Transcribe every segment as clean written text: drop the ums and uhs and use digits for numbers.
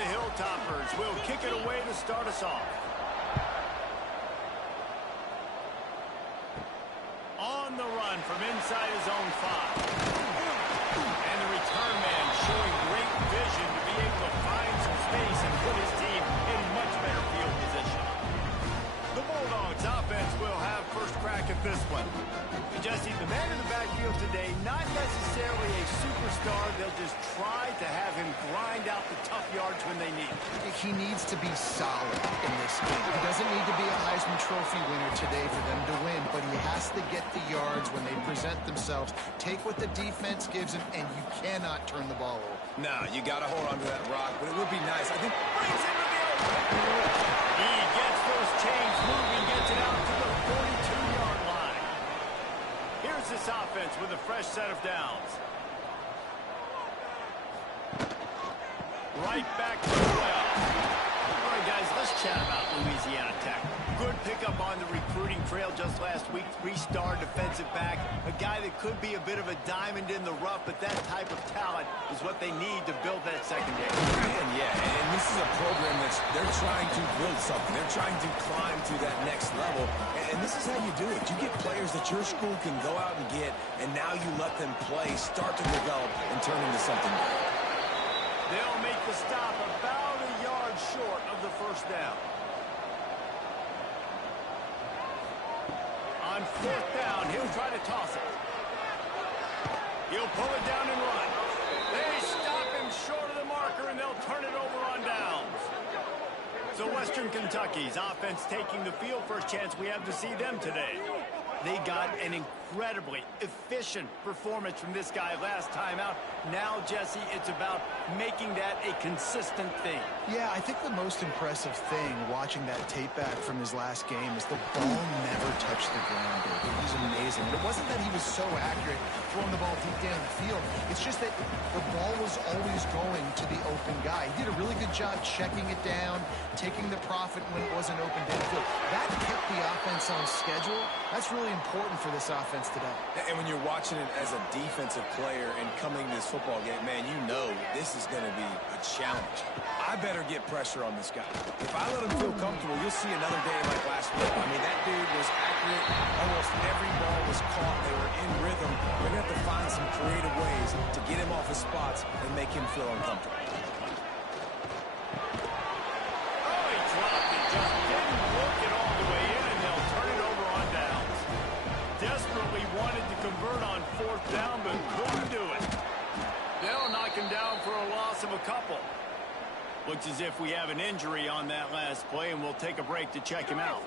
the Hilltoppers will kick it away to start us off. On the run from inside his own 5. And the return man showing great vision to be able to find some space and put his team in much better field position. The Bulldogs offense will have first crack at this one. Jesse, the man in the backfield today, not necessarily a superstar. They'll just try to have him grind out the tough yards when they need it. He needs to be solid in this game. He doesn't need to be a Heisman Trophy winner today for them to win, but he has to get the yards when they present themselves. Take what the defense gives him, and you cannot turn the ball over. No, you got to hold on to that rock, but it would be nice. I think brings it to the open. He gets those chains moving, gets it out to the 42-yard line. Here's this offense with a fresh set of downs. Right back to the well. All right, guys, let's chat about Louisiana Tech. Good pickup on the recruiting trail just last week. 3-star defensive back. A guy that could be a bit of a diamond in the rough, but that type of talent is what they need to build that secondary. Yeah, and this is a program they're trying to build something. They're trying to climb to that next level, and this is how you do it. You get players that your school can go out and get, and now you let them play, start to develop, and turn into something new. They'll make the stop about a yard short of the first down. On 4th down, he'll try to toss it. He'll pull it down and run. They stop him short of the marker, and they'll turn it over on downs. So Western Kentucky's offense taking the field. First chance we have to see them today. They got an incredibly efficient performance from this guy last time out. Now, Jesse, it's about making that a consistent thing. Yeah, I think the most impressive thing watching that tape back from his last game is the ball never touched the ground, David. He's amazing. And it wasn't that he was so accurate throwing the ball deep down the field. It's just that the ball was always going to the open guy. He did a really good job checking it down, taking the profit when it wasn't open downfield. That kept the offense on schedule. That's really important for this offense today. And when you're watching it as a defensive player and coming to this football game, man, you know this is going to be a challenge. I better get pressure on this guy. If I let him feel comfortable, you'll see another day like last week. I mean, that dude was accurate. Almost every ball was caught. They were in rhythm. They're going to have to find some creative ways to get him off his spots and make him feel uncomfortable. Oh, he dropped it. Just didn't work it all the way in, and they'll turn it over on downs. Desperately wanted to convert on 4th down, but couldn't do it. They'll knock him down for a loss of a couple. Looks as if we have an injury on that last play, and we'll take a break to check him out.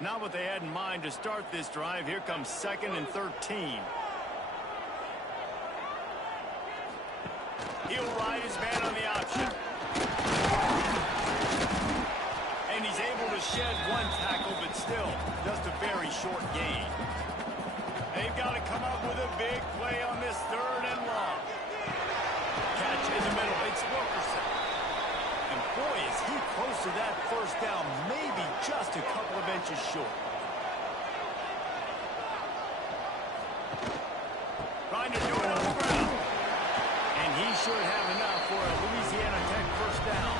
Not what they had in mind to start this drive. Here comes 2nd and 13. He'll ride his man on the option. And he's able to shed one tackle, but still just a very short gain. They've got to come up with a big play on this 3rd and long. Catch in the middle. It's Wilkerson. And boy, is he close to that first down, maybe just a couple of inches short. Trying to do it on the ground. And he should have enough for a Louisiana Tech first down.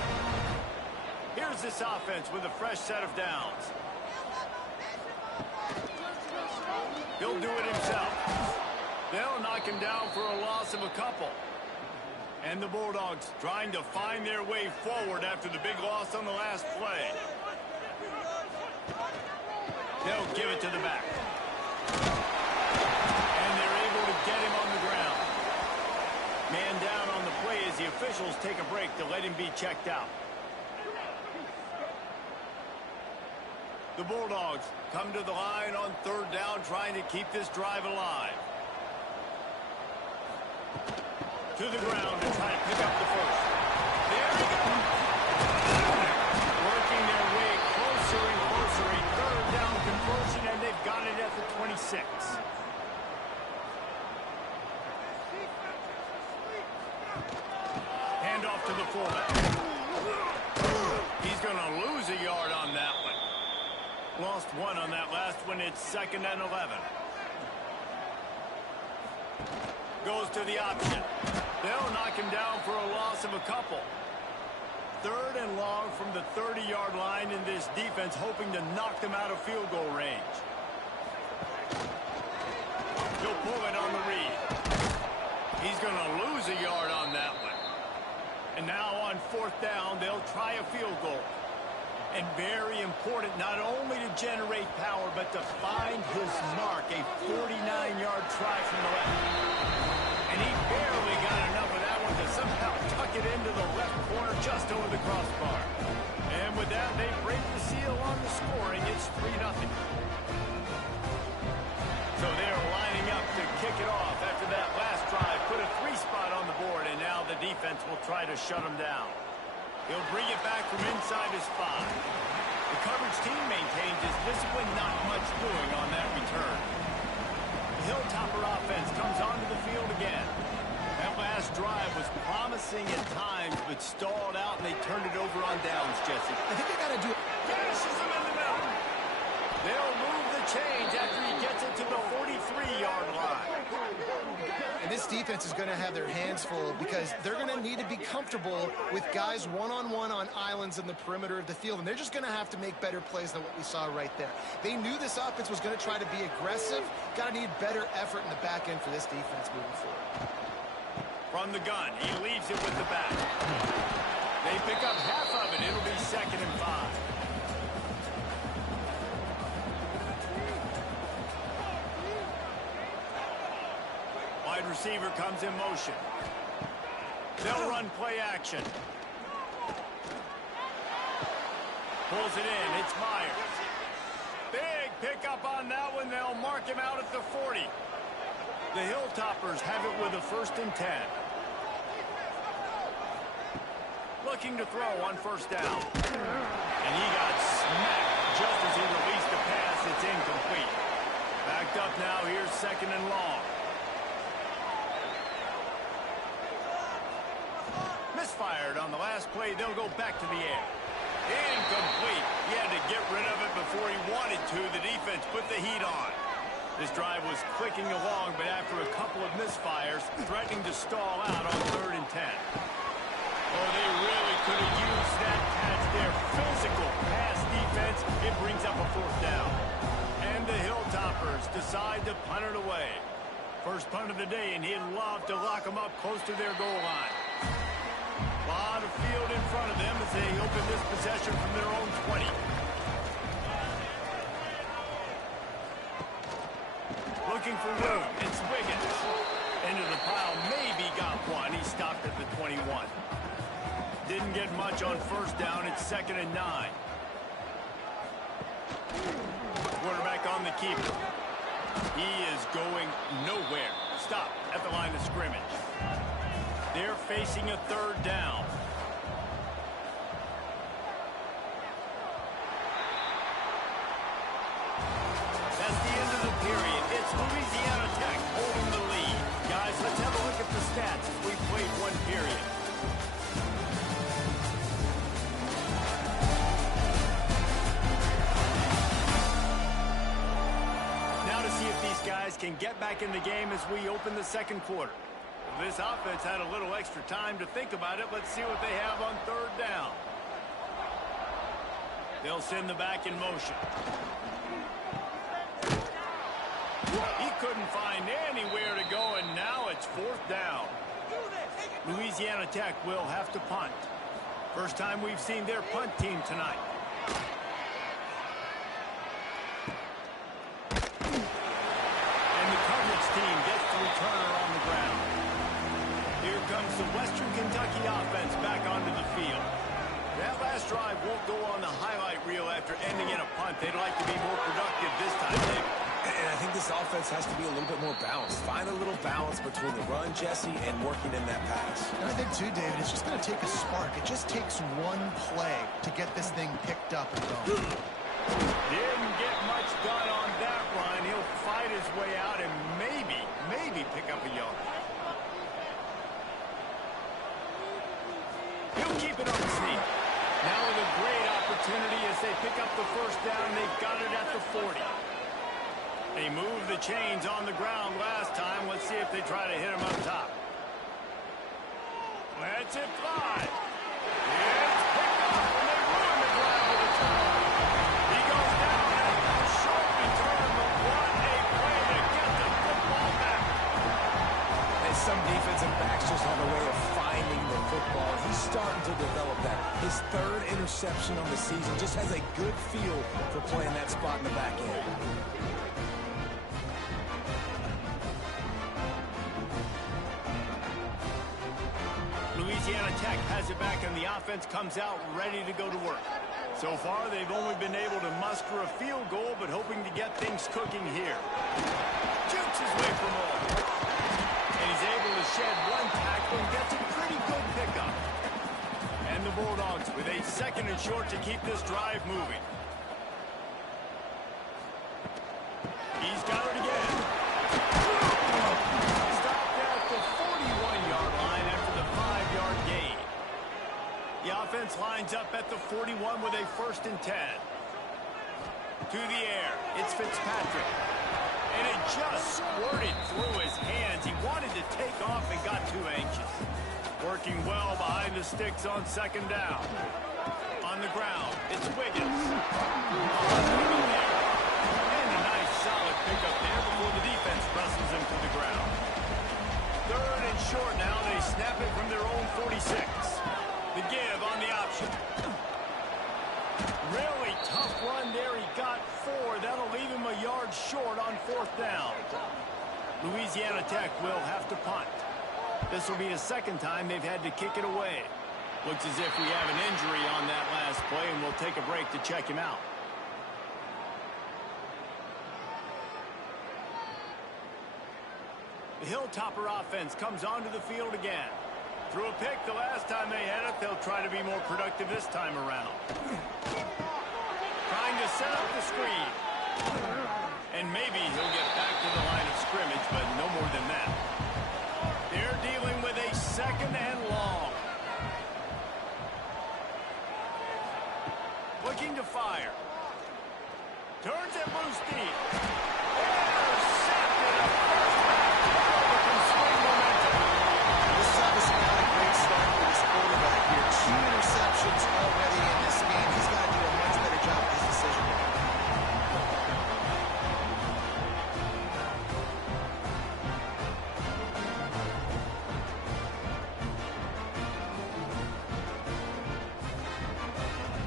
Here's this offense with a fresh set of downs. He'll do it himself. They'll knock him down for a loss of a couple. And the Bulldogs trying to find their way forward after the big loss on the last play. They'll give it to the back. And they're able to get him on the ground. Man down on the play as the officials take a break to let him be checked out. The Bulldogs come to the line on 3rd down, trying to keep this drive alive. To the ground to try to pick up the first. There he goes. Working their way closer and closer. A 3rd down conversion, and they've got it at the 26. Hand off to the fullback. He's going to lose a yard on that one. Lost 1 on that last one. It's 2nd and 11. Goes to the option. They'll knock him down for a loss of a couple. 3rd and long from the 30-yard line, in this defense hoping to knock them out of field goal range. He'll pull it on the read. He's going to lose a yard on that one. And now on 4th down, they'll try a field goal. And very important, not only to generate power, but to find his mark, a 49-yard try from the left. And he barely got enough of that one to somehow tuck it into the left corner just over the crossbar. And with that, they break the seal on the scoring. It's 3-0. So they're lining up to kick it off after that last drive. Put a 3 spot on the board, and now the defense will try to shut them down. He'll bring it back from inside his 5. The coverage team maintains his discipline, not much doing on that return. The Hilltopper offense comes onto the field again. That last drive was promising at times, but stalled out, and they turned it over on downs, Jesse. I think they got to do it. Gashes him in the middle. They'll move the chains after he gets it to the 43-yard line. And this defense is going to have their hands full because they're going to need to be comfortable with guys one-on-one on islands in the perimeter of the field. And they're just going to have to make better plays than what we saw right there. They knew this offense was going to try to be aggressive. Got to need better effort in the back end for this defense moving forward. From the gun, he leaves it with the back. They pick up half of it. It'll be 2nd and 5. Wide receiver comes in motion. They'll run play action. Pulls it in. It's Myers. Big pickup on that one. They'll mark him out at the 40. The Hilltoppers have it with a 1st and 10. Looking to throw on 1st down. And he got smacked just as he released the pass. It's incomplete. Backed up now. Here's 2nd and long. Misfired on the last play. They'll go back to the air. Incomplete. He had to get rid of it before he wanted to. The defense put the heat on. This drive was clicking along, but after a couple of misfires, threatening to stall out on 3rd and 10. Oh, they really could have used that as their physical pass defense. It brings up a 4th down. And the Hilltoppers decide to punt it away. First punt of the day, and he'd love to lock them up close to their goal line. A lot of field in front of them as they open this possession from their own 20. Looking for room. It's Wiggins. Into the pile. Maybe got one. He stopped at the 21. Didn't get much on 1st down. It's 2nd and 9. Quarterback on the keeper. He is going nowhere. Stop at the line of scrimmage. They're facing a 3rd down. That's the end of the period. It's Louisiana Tech holding the lead. Guys, let's have a look at the stats as we played 1 period. Now to see if these guys can get back in the game as we open the 2nd quarter. This offense had a little extra time to think about it. Let's see what they have on 3rd down. They'll send the back in motion. He couldn't find anywhere to go, and now it's 4th down. Louisiana Tech will have to punt. First time we've seen their punt team tonight. And the coverage team gets the returner on the ground. Here comes the Western Kentucky offense back onto the field. That last drive won't go on the highlight reel after ending in a punt. They'd like to be more productive this time, David. And I think this offense has to be a little bit more balanced. Find a little balance between the run, Jesse, and working in that pass. And I think, too, David, it's just going to take a spark. It just takes one play to get this thing picked up and going. Didn't get much done on that run. He'll fight his way out and maybe pick up a yard. He'll keep it on the sneak. Now with a great opportunity as they pick up the 1st down. They've got it at the 40. They moved the chains on the ground last time. Let's see if they try to hit him up top. Let's it fly. It's picked up, and they ruin the drive with a turn. He goes down after a short return, but what a play to get the football back. And some defensive backs just have a way of finding the football. He's starting to develop that. His third interception on the season, just has a good feel for playing that spot in the back end. Louisiana Tech has it back, and the offense comes out ready to go to work. So far, they've only been able to muster a field goal, but hoping to get things cooking here. Jukes his way from all. And he's able to shed one tackle and gets a pretty good pickup. And the Bulldogs with a 2nd and short to keep this drive moving. He's got it again. Stopped at the 41-yard line after the 5-yard gain. The offense lines up at the 41 with a 1st and 10. To the air, it's Fitzpatrick. And it just squirted through his hands. He wanted to take off and got too anxious. Working well behind the sticks on 2nd down. On the ground, it's Wiggins. And a nice solid pickup there before the defense wrestles him to the ground. 3rd and short now. They snap it from their own 46. The give on the option. Really tough run there. He got 4. That'll leave him a yard short on 4th down. Louisiana Tech will have to punt. This will be the 2nd time they've had to kick it away. Looks as if we have an injury on that last play, and we'll take a break to check him out. The Hilltopper offense comes onto the field again. Threw a pick the last time they had it. They'll try to be more productive this time around. Trying to set up the screen. And maybe he'll get back to the line of scrimmage, but no more than that. They're dealing with a 2nd and long. Looking to fire. Turns it loose deep. Intercepted a first back throw that can swing momentum. This is obviously not a great start for this quarterback here. 2 interceptions already in this game. He's got to do a much better job of his decision making.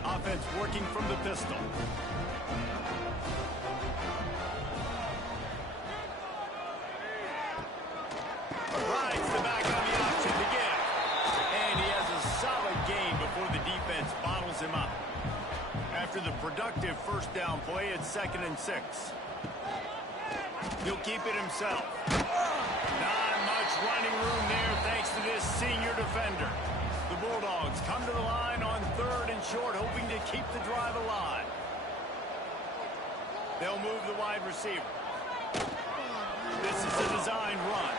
Offense working from the pistol. Rides the back on the option to give. And he has a solid gain before the defense bottles him up. After the productive 1st down play, it's 2nd and 6. He'll keep it himself. Not much running room there thanks to this senior defender. The Bulldogs come to the line on 3rd and short, hoping to keep the drive alive. They'll move the wide receiver. This is a design run.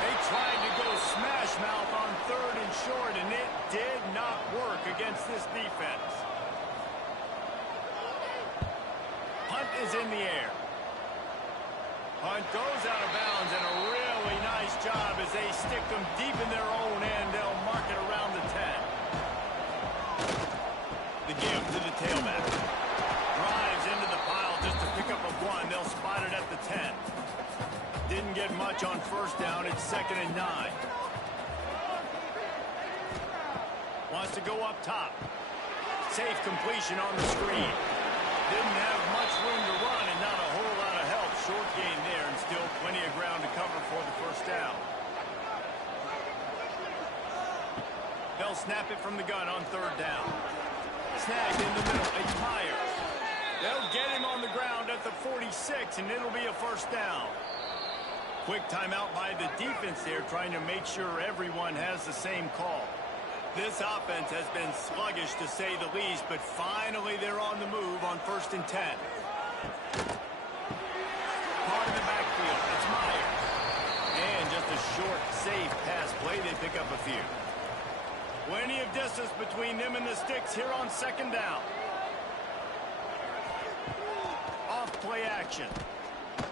They tried to go smash mouth on 3rd and short, and it did not work against this defense. Punt is in the air. Punt goes out of bounds, and a really nice job as they stick them deep in their own end. They'll mark it around the 10. The give to the tailback. Drives into the pile just to pick up a 1. They'll spot it at the 10. Didn't get much on 1st down. It's 2nd and 9. Wants to go up top. Safe completion on the screen. Didn't have much room to run and not a whole lot of help. Short gain there and still plenty of ground to cover for the 1st down. They'll snap it from the gun on 3rd down. Snagged in the middle. It's Myers. They'll get him on the ground at the 46, and it'll be a 1st down. Quick timeout by the defense there, trying to make sure everyone has the same call. This offense has been sluggish, to say the least, but finally they're on the move on 1st and 10. Part of the backfield, it's Myers. And just a short, safe pass play, they pick up a few. Plenty of distance between them and the sticks here on 2nd down. Off play action.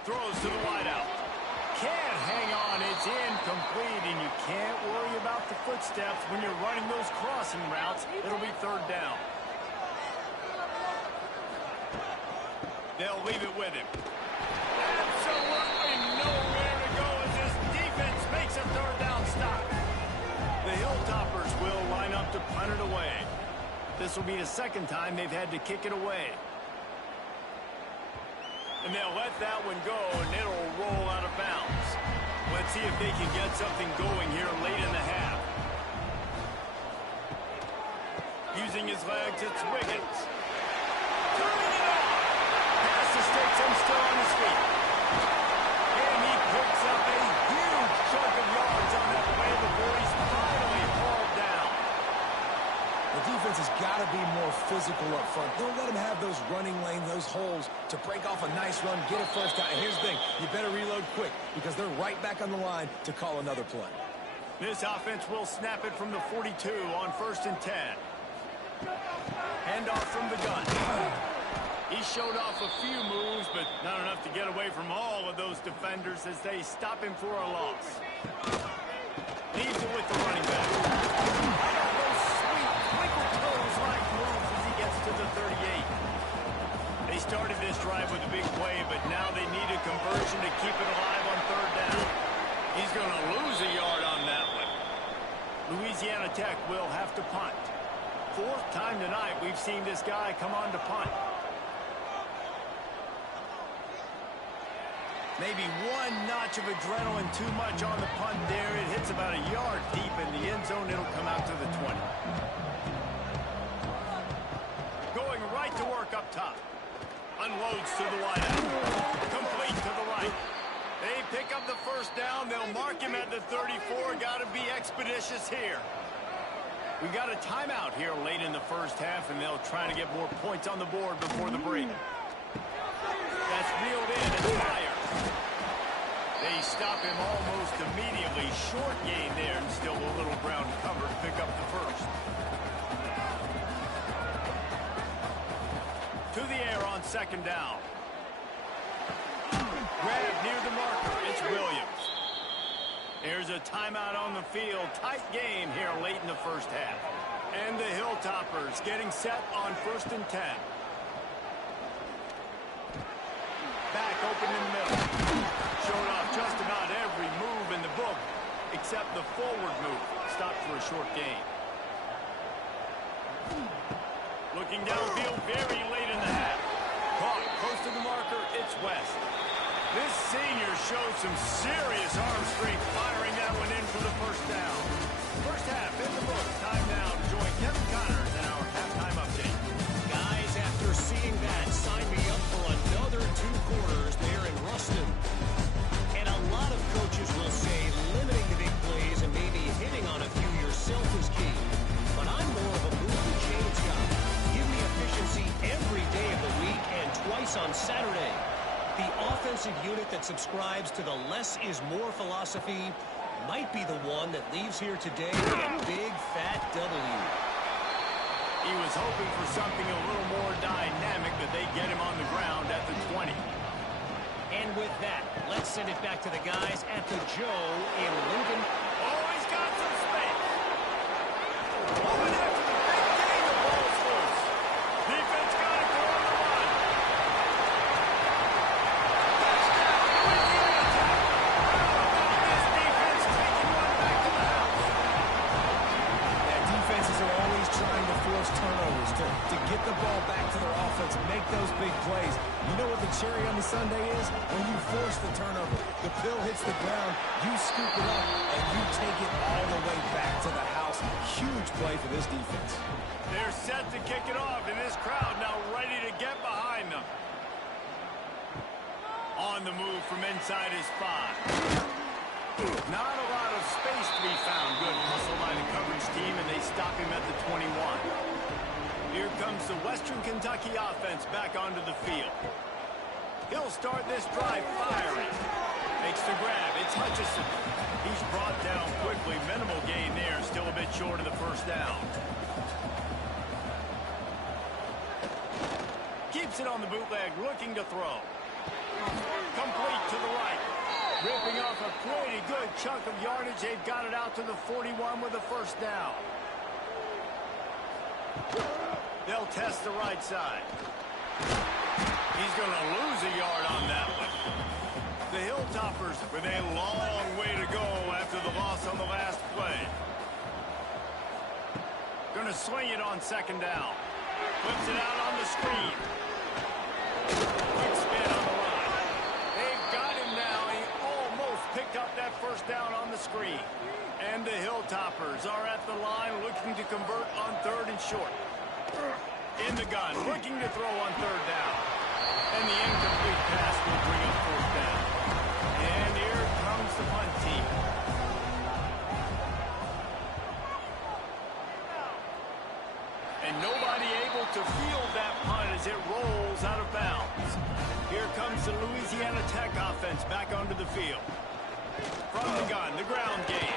Throws to the wideout. Can't hang on. It's incomplete, and you can't worry about the footsteps when you're running those crossing routes. It'll be third down. They'll leave it with him. Absolutely nowhere to go as this defense makes a third down stop. The Hilltoppers will line up to punt it away. This will be the second time they've had to kick it away. And they'll let that one go, and it'll roll out of bounds. Let's see if they can get something going here late in the half. Using his legs, it's Wiggins. Turning it on. Pass to sticks, and still on his feet. And he picks up a huge chunk of yards on that play before he's finally hauled down. The defense has got to be more physical up front. Don't let them have those running lanes, those holes to break off a nice run, get a first down. And here's the thing, you better reload quick because they're right back on the line to call another play. This offense will snap it from the 42 on 1st and 10. Handoff from the gun. He showed off a few moves, but not enough to get away from all of those defenders as they stop him for a loss. Leaves it with the running back. How about those sweet twinkle toes-like moves as he gets to the 38? They started this drive with a big play, but now they need a conversion to keep it alive on third down. He's going to lose a yard on that one. Louisiana Tech will have to punt. 4th time tonight we've seen this guy come on to punt. Maybe one notch of adrenaline too much on the punt there. It hits about a yard deep in the end zone. It'll come out to the 20. Going right to work up top. Unloads to the wideout. Complete to the right. They pick up the first down. They'll mark him at the 34. Got to be expeditious here. We got a timeout here late in the first half, and they'll try to get more points on the board before the break. That's reeled in and fire. They stop him almost immediately. Short gain there, and still a little ground cover to pick up the first. To the air on 2nd down. Grab near the marker. It's Williams. There's a timeout on the field. Tight game here late in the first half. And the Hilltoppers getting set on 1st and 10. Back open in the middle. Showed off just about every move in the book except the forward move. Stopped for a short gain. Looking downfield very late in the half. Caught close to the marker. It's West. This senior showed some serious arm strength firing that one in for the first down. First half in the books. Time now to join Kevin Connors in our halftime update. Guys, after seeing that, sign me up for another 2 quarters there in Ruston. And a lot of coaches will say limiting the big plays and maybe hitting on a few yourself is key. But I'm more of a move the chains guy. Give me efficiency every day of the week and twice on Saturday. The offensive unit that subscribes to the less is more philosophy might be the one that leaves here today with a big fat W. He was hoping for something a little more dynamic, but they get him on the ground at the 20. And with that, let's send it back to the guys at the Joe in Lincoln. Oh, he's got some space. Oh, and after the big gain, the ball's loose. Defense got it going on the run. Turnovers to get the ball back to their offense, make those big plays. You know what the cherry on the sundae is? When you force the turnover, the pill hits the ground, you scoop it up, and you take it all the way back to the house. Huge play for this defense. They're set to kick it off, and this crowd now ready to get behind them. On the move from inside his 5. Not a lot of space to be found. Good hustle by the coverage team, and they stop him at the 21. Here comes the Western Kentucky offense back onto the field. He'll start this drive firing. Makes the grab. It's Hutchison. He's brought down quickly. Minimal gain there. Still a bit short of the first down. Keeps it on the bootleg, looking to throw. Complete to the right. Ripping off a pretty good chunk of yardage. They've got it out to the 41 with a first down. They'll test the right side. He's going to lose a yard on that one. The Hilltoppers with a long way to go after the loss on the last play. Going to swing it on second down. Flips it out on the screen. Quick spin on the run. They've got him now. He almost picked up that first down on the screen. And the Hilltoppers are at the line looking to convert on third and short. In the gun, looking to throw on third down. And the incomplete pass will bring up fourth down. And here comes the punt team. And nobody able to field that punt as it rolls out of bounds. Here comes the Louisiana Tech offense back onto the field. From the gun, the ground game.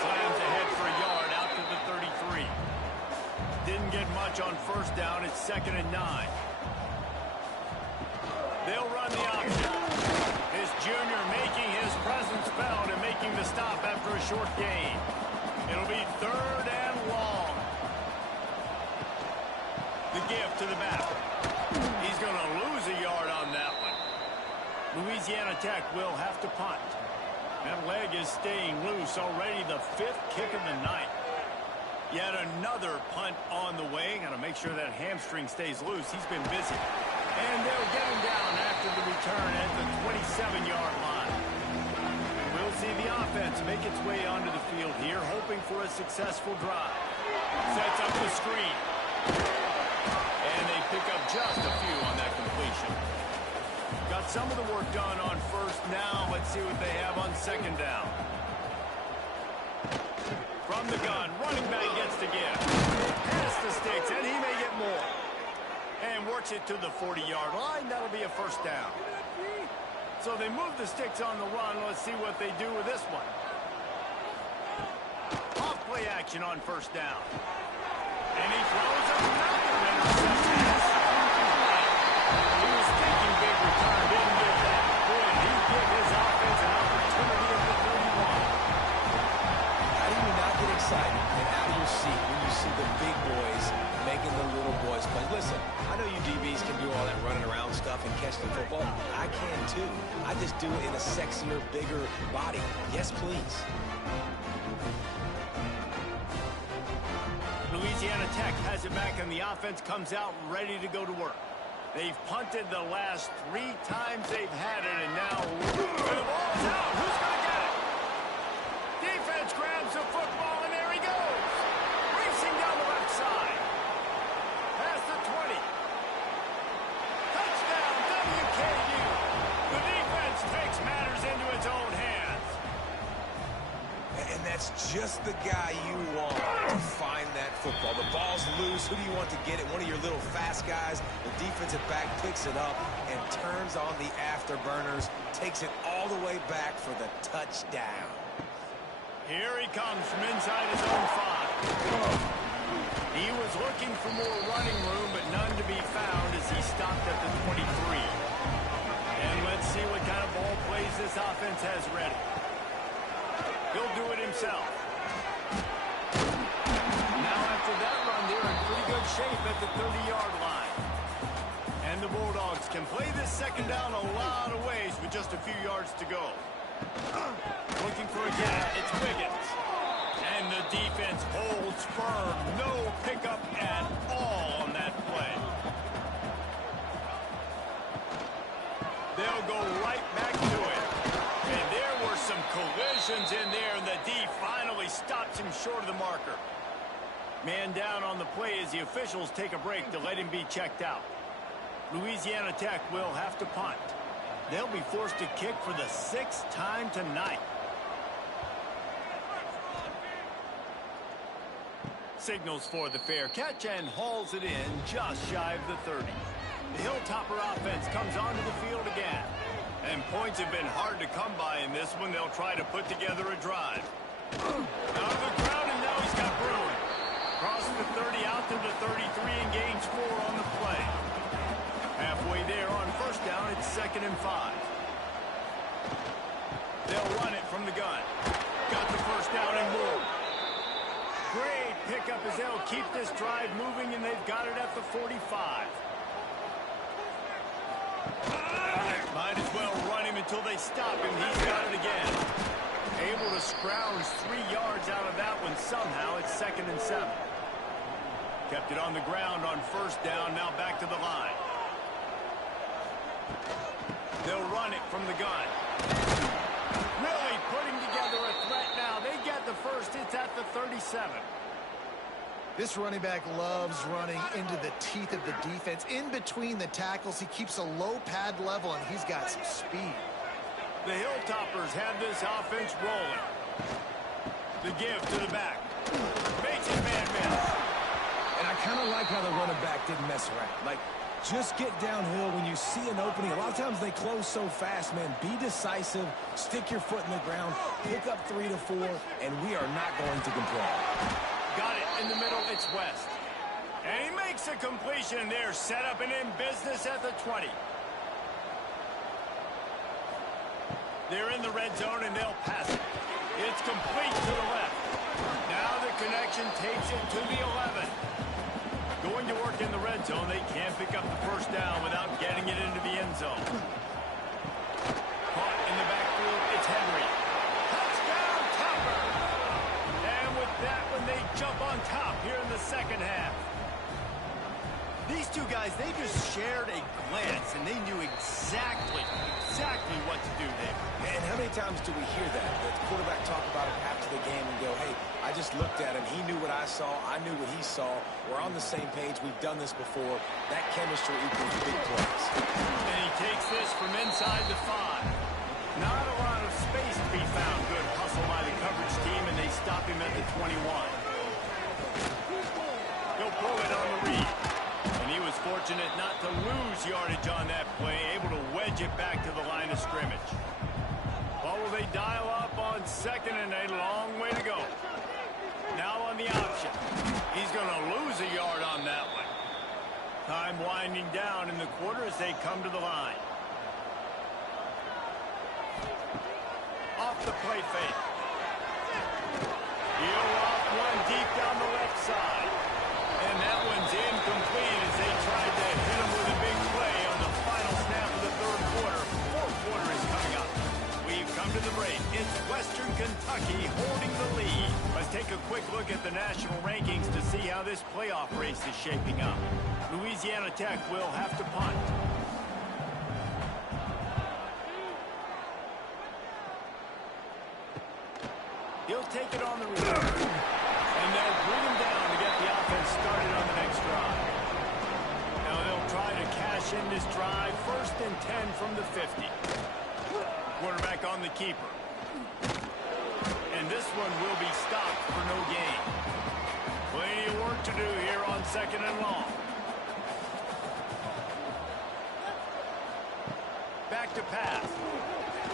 Slams ahead for a yard out to the 33. Didn't get much on first down. It's 2nd and 9. They'll run the option. This junior making his presence felt and making the stop after a short gain. It'll be 3rd and long. The give to the back. He's going to lose a yard on that one. Louisiana Tech will have to punt. That leg is staying loose. Already the 5th kick of the night. Yet another punt on the way. Got to make sure that hamstring stays loose. He's been busy. And they'll get him down after the return at the 27-yard line. We'll see the offense make its way onto the field here, hoping for a successful drive. Sets up the screen. And they pick up just a few on that completion. Got some of the work done on first. Now let's see what they have on second down. From the gun, running back gets the give. Past the sticks, and he may get more. And works it to the 40-yard line. That'll be a first down. So they move the sticks on the run. Let's see what they do with this one. Off play action on first down. And he throws another interception. He was thinking big return, didn't get that. Boy, he gave his offense an opportunity at the 31. How do you not get excited and out of your seat when you see the big boys making the little boys play? Listen, I know you DBs can do all that running around stuff and catch the football. I can too. I just do it in a sexier, bigger body. Yes, please. Louisiana Tech has it back, and the offense comes out ready to go to work. They've punted the last 3 times they've had it, and now the ball's out. Who's going to get it? Defense grabs the football, and there he goes. Racing down the left side. Past the 20. Touchdown, WKU. The defense takes matters into its own hands. And that's just the guy you want to find that football. The ball's loose. Who do you want to get it? One of your little fast guys. The defensive back picks it up and turns on the afterburners. Takes it all the way back for the touchdown. Here he comes from inside his own 5. He was looking for more running room, but none to be found as he stopped at the 23. And let's see what kind of ball plays this offense has ready. He'll do it himself. Now after that run, they're in pretty good shape at the 30-yard line. And the Bulldogs can play this second down a lot of ways with just a few yards to go. Looking for a gap, it's Wiggins. And the defense holds firm. No pickup at all on that play. They'll go right back to it. And there were some collisions in there, and the D finally stops him short of the marker. Man down on the play as the officials take a break to let him be checked out. Louisiana Tech will have to punt. They'll be forced to kick for the 6th time tonight. Signals for the fair catch and hauls it in just shy of the 30. The Hilltopper offense comes onto the field again. And points have been hard to come by in this one. They'll try to put together a drive. Out of the crowd, and now he's got room. Crosses the 30 out to the 33 and gains 4 on the play. Halfway there on first down, it's 2nd and 5. They'll run it from the gun. Got the first down and more. Great pickup as they'll keep this drive moving, and they've got it at the 45. Might as well run him until they stop him. He's got it again. Able to scrounge 3 yards out of that one somehow. It's 2nd and 7. Kept it on the ground on first down. Now back to the line. They'll run it from the gun. Really putting together a threat now. They get the first. It's at the 37. This running back loves running into the teeth of the defense. In between the tackles, he keeps a low pad level, and he's got some speed. The Hilltoppers have this offense rolling. The give to the back. Makes it man-man. And I kind of like how the running back didn't mess around. Like, just get downhill when you see an opening. A lot of times they close so fast, man. Be decisive, stick your foot in the ground, pick up 3 to 4, and we are not going to complain. Got it in the middle. It's West. And he makes a completion there. Set up and in business at the 20. They're in the red zone, and they'll pass it. It's complete to the left. Now the connection takes it to the 11. Going to work in the red zone. They can't pick up the first down without getting it into the end zone. Caught in the backfield. It's Henry. Touchdown, Topper. And with that one, they jump on top here in the second half. These two guys, they just shared a glance, and they knew exactly what to do there. And how many times do we hear that? The quarterback talk about it after the game and go, hey, I just looked at him. He knew what I saw. I knew what he saw. We're on the same page. We've done this before. That chemistry equals big plays. And he takes this from inside the 5. Not a lot of space to be found. Good hustle by the coverage team, and they stop him at the 21. He'll pull it on the read. And he was fortunate not to lose yardage on that play, able to wedge it back to the line of scrimmage. Well, will they dial up on 2nd and a long way to go? Now on the option. He's going to lose a yard on that one. Time winding down in the quarter as they come to the line. Off the play fake. He'll off one deep down the left side. And that one's incomplete as they tried to hit him with a big play on the final snap of the 3rd quarter. 4th quarter is coming up. We've come to the break. It's Western Kentucky holding the lead. Let's take a quick look at the national rankings to see how this playoff race is shaping up. Louisiana Tech will have to punt. He'll take it on the return. And they'll bring him down to get the offense started on the next drive. Now they'll try to cash in this drive. 1st and 10 from the 50. Quarterback on the keeper. And this one will be stopped for no gain. Plenty of work to do here on 2nd and long. Back to pass.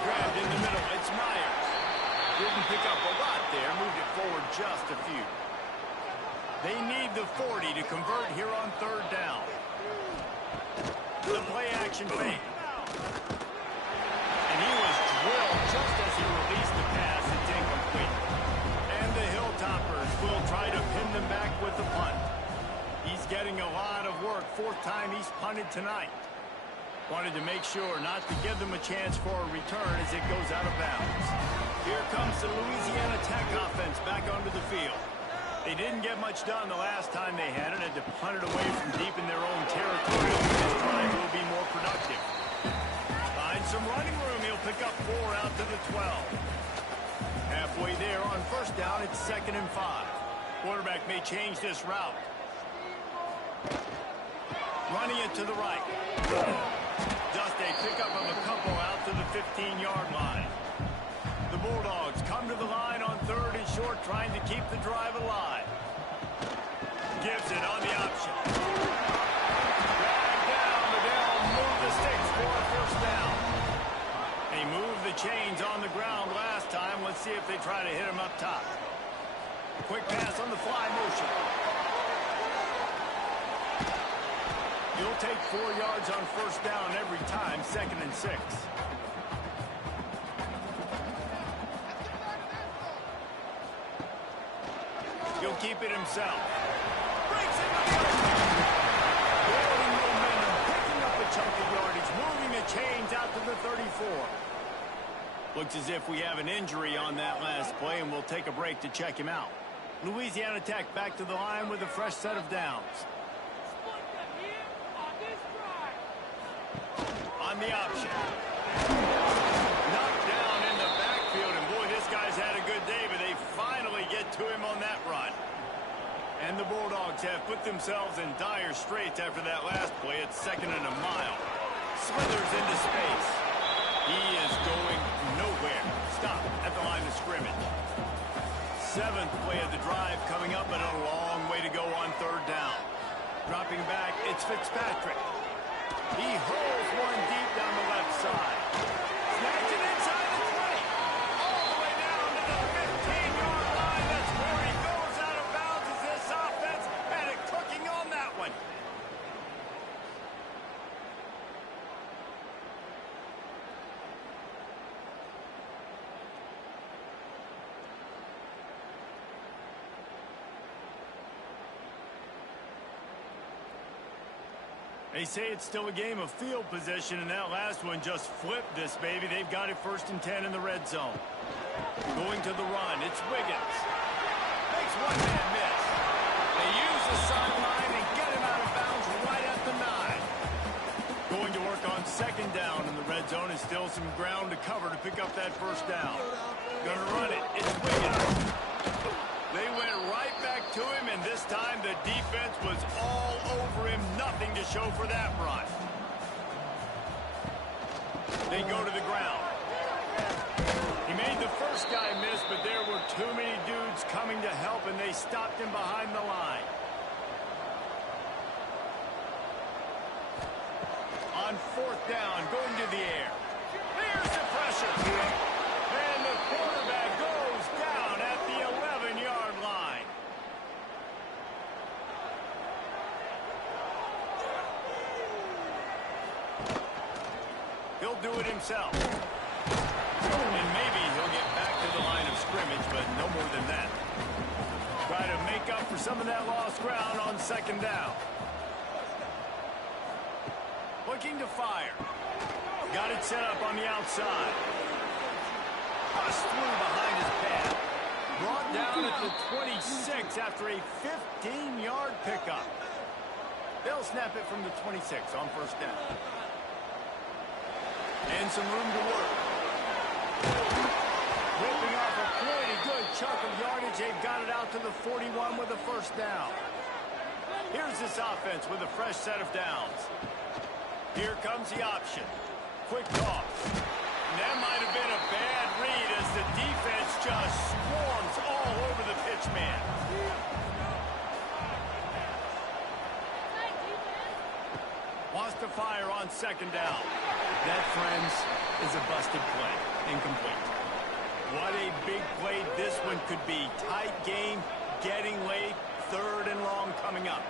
Grabbed in the middle. It's Myers. Didn't pick up a lot there. Moved it forward just a few. They need the 40 to convert here on 3rd down. The play action fake. And he was drilled just as he released the pass. It's incomplete. And the Hilltoppers will try to pin them back with the punt. He's getting a lot of work. 4th time he's punted tonight. Wanted to make sure not to give them a chance for a return as it goes out of bounds. Here comes the Louisiana Tech offense back onto the field. They didn't get much done the last time they had it. Had to punt it away from deep in their own territory. This drive will be more productive. Find some running room. He'll pick up 4 out to the 12. Halfway there on first down, it's 2nd and 5. Quarterback may change this route. Running it to the right. Just a pickup of a couple out to the 15-yard line. The Bulldogs come to the line on 3rd and short, trying to keep the drive alive. Gives it on the option. Dragged down, but they'll move the sticks for a first down. They moved the chains on the ground last time. Let's see if they try to hit him up top. Quick pass on the fly motion. You'll take 4 yards on first down every time, 2nd and 6. He'll keep it himself. Breaks into the open. Building momentum, picking up a chunk of yardage, moving the chains out to the 34. Looks as if we have an injury on that last play, and we'll take a break to check him out. Louisiana Tech back to the line with a fresh set of downs. On the option. Knocked down in the backfield, and boy, this guy's had a good day, but they finally get to him on that run. And the Bulldogs have put themselves in dire straits after that last play. It's 2nd and a mile. Slithers into space. He is going nowhere. Stop at the line of scrimmage. 7th play of the drive coming up, but a long way to go on 3rd down. Dropping back, it's Fitzpatrick. He hurls one deep down the left side. Snatch it inside the 20. All the way down to the 15-yard line. That's where he goes out of bounds as this offense had it cooking on that one. They say it's still a game of field position, and that last one just flipped this baby. They've got it 1st and 10 in the red zone. Going to the run, it's Wiggins. Makes one man miss. They use the sideline and get him out of bounds right at the 9. Going to work on 2nd down in the red zone, and still some ground to cover to pick up that 1st down. Gonna run it, it's Wiggins. They went right back to him, and this time the defense was all over him. Nothing to show for that run. They go to the ground. He made the first guy miss, but there were too many dudes coming to help, and they stopped him behind the line. On 4th down, going to the air. There's the pressure. And the quarterback goes down at the 11-yard line. He'll do it himself. And maybe he'll get back to the line of scrimmage, but no more than that. Try to make up for some of that lost ground on 2nd down. Looking to fire. Got it set up on the outside. Bust through behind his pad. Brought down at the 26 after a 15-yard pickup. They'll snap it from the 26 on 1st down. And some room to work. Ripping off a pretty good chunk of yardage. They've got it out to the 41 with a 1st down. Here's this offense with a fresh set of downs. Here comes the option. Quick toss. And that might have been a bad read as the defense just swarms all over the pitch man. Wants to fire on 2nd down. That, friends, is a busted play. Incomplete. What a big play this one could be. Tight game, getting late, 3rd and long coming up.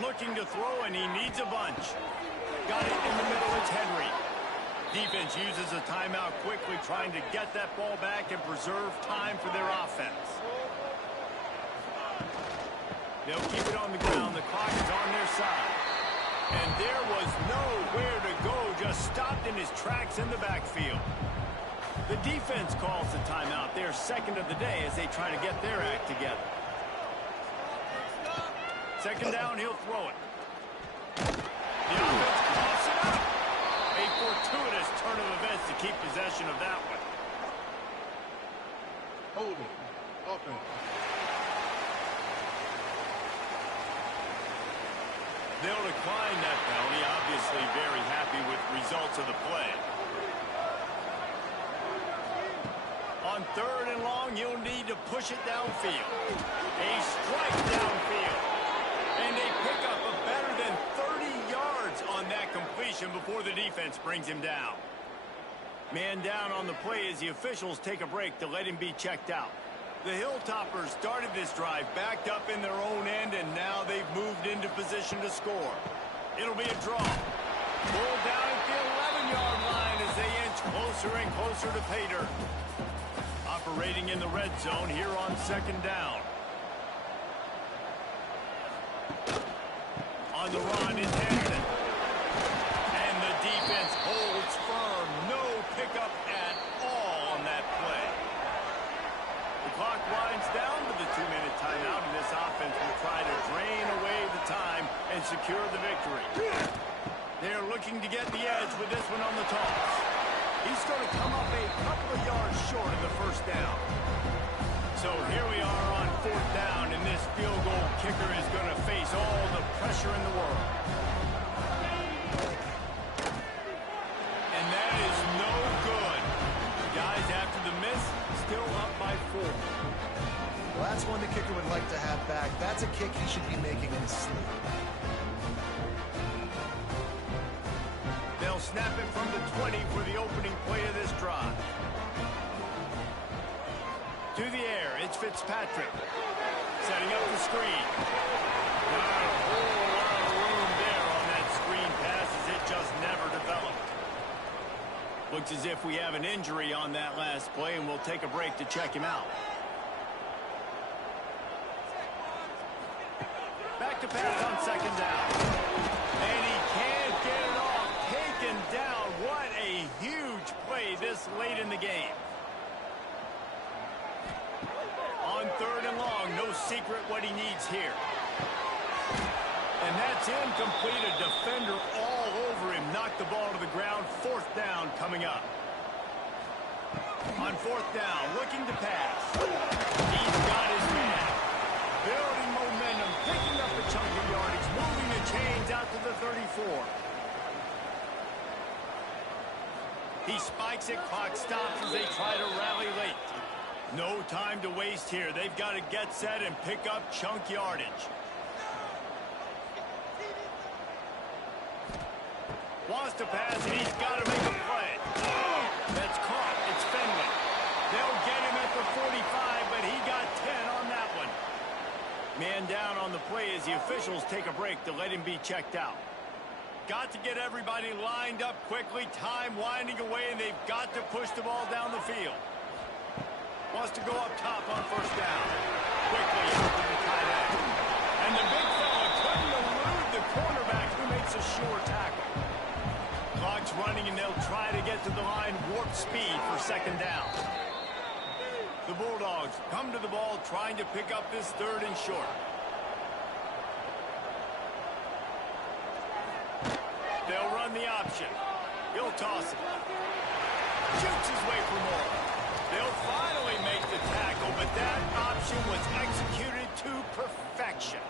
Looking to throw, and he needs a bunch. Got it in the middle, it's Henry. Defense uses a timeout quickly, trying to get that ball back and preserve time for their offense. They'll keep it on the ground. The clock is on their side. And there was nowhere to go, just stopped in his tracks in the backfield. The defense calls the timeout. They're 2nd of the day as they try to get their act together. 2nd down, he'll throw it. The offense coughs it up. A fortuitous turn of events to keep possession of that one. Holding. Offense. They'll decline that penalty, obviously very happy with results of the play. On 3rd and long, you'll need to push it downfield. A strike downfield. And they pick up a better than 30 yards on that completion before the defense brings him down. Man down on the play as the officials take a break to let him be checked out. The Hilltoppers started this drive backed up in their own end, and now they've moved into position to score. It'll be a draw. Pulled down at the 11-yard line as they inch closer and closer to pay dirt. Operating in the red zone here on second down. On the run is Henson. And the defense holds firm. No pickup at all on that play. The clock winds down to the 2-minute timeout, and this offense will try to drain away the time and secure the victory. They're looking to get the edge with this one on the toss. He's going to come up a couple of yards short of the first down. So here we are on fourth down, and this field goal kicker is going to face all the pressure in the world. And that is no good. Guys, after the miss, still up by 4. Well, that's one the kicker would like to have back. That's a kick he should be making in his sleep. They'll snap it from the 20 for the opening play of this drive. To the air, it's Fitzpatrick. Setting up the screen. Not a whole lot of room there on that screen pass as it just never developed. Looks as if we have an injury on that last play, and we'll take a break to check him out. Back to pass on second down. And he can't get it off. Taken down. What a huge play this late in the game. On third and long, no secret what he needs here. And that's incomplete. A defender all over him. Knocked the ball to the ground. Fourth down coming up. On fourth down, looking to pass. He's got his man. Building momentum, picking up the chunk of yardage, moving the chains out to the 34. He spikes it, clock stops as they try to rally late. No time to waste here. They've got to get set and pick up chunk yardage. Wants to pass, and he's got to make a play. That's caught. It's Fenwick. They'll get him at the 45, but he got 10 on that one. Man down on the play as the officials take a break to let him be checked out. Got to get everybody lined up quickly. Time winding away, and they've got to push the ball down the field. Wants to go up top on first down. Quickly out to the tight end. And the big fella couldn't elude the cornerback who makes a sure tackle. Clock's running, and they'll try to get to the line warp speed for second down. The Bulldogs come to the ball trying to pick up this third and short. They'll run the option. He'll toss it. Shoots his way for more. They'll finally make the tackle, but that option was executed to perfection.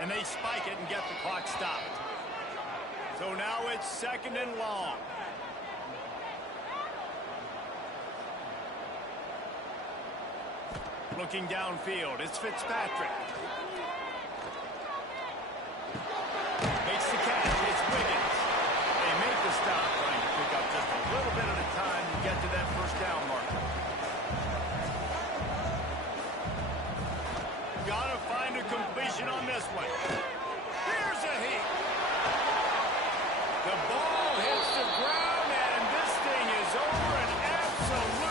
And they spike it and get the clock stopped. So now it's second and long. Looking downfield, it's Fitzpatrick. Makes the catch, it's Wiggins. They make the stop, trying to pick up just a little bit at a time to get to that first down marker. Gotta find a completion on this one.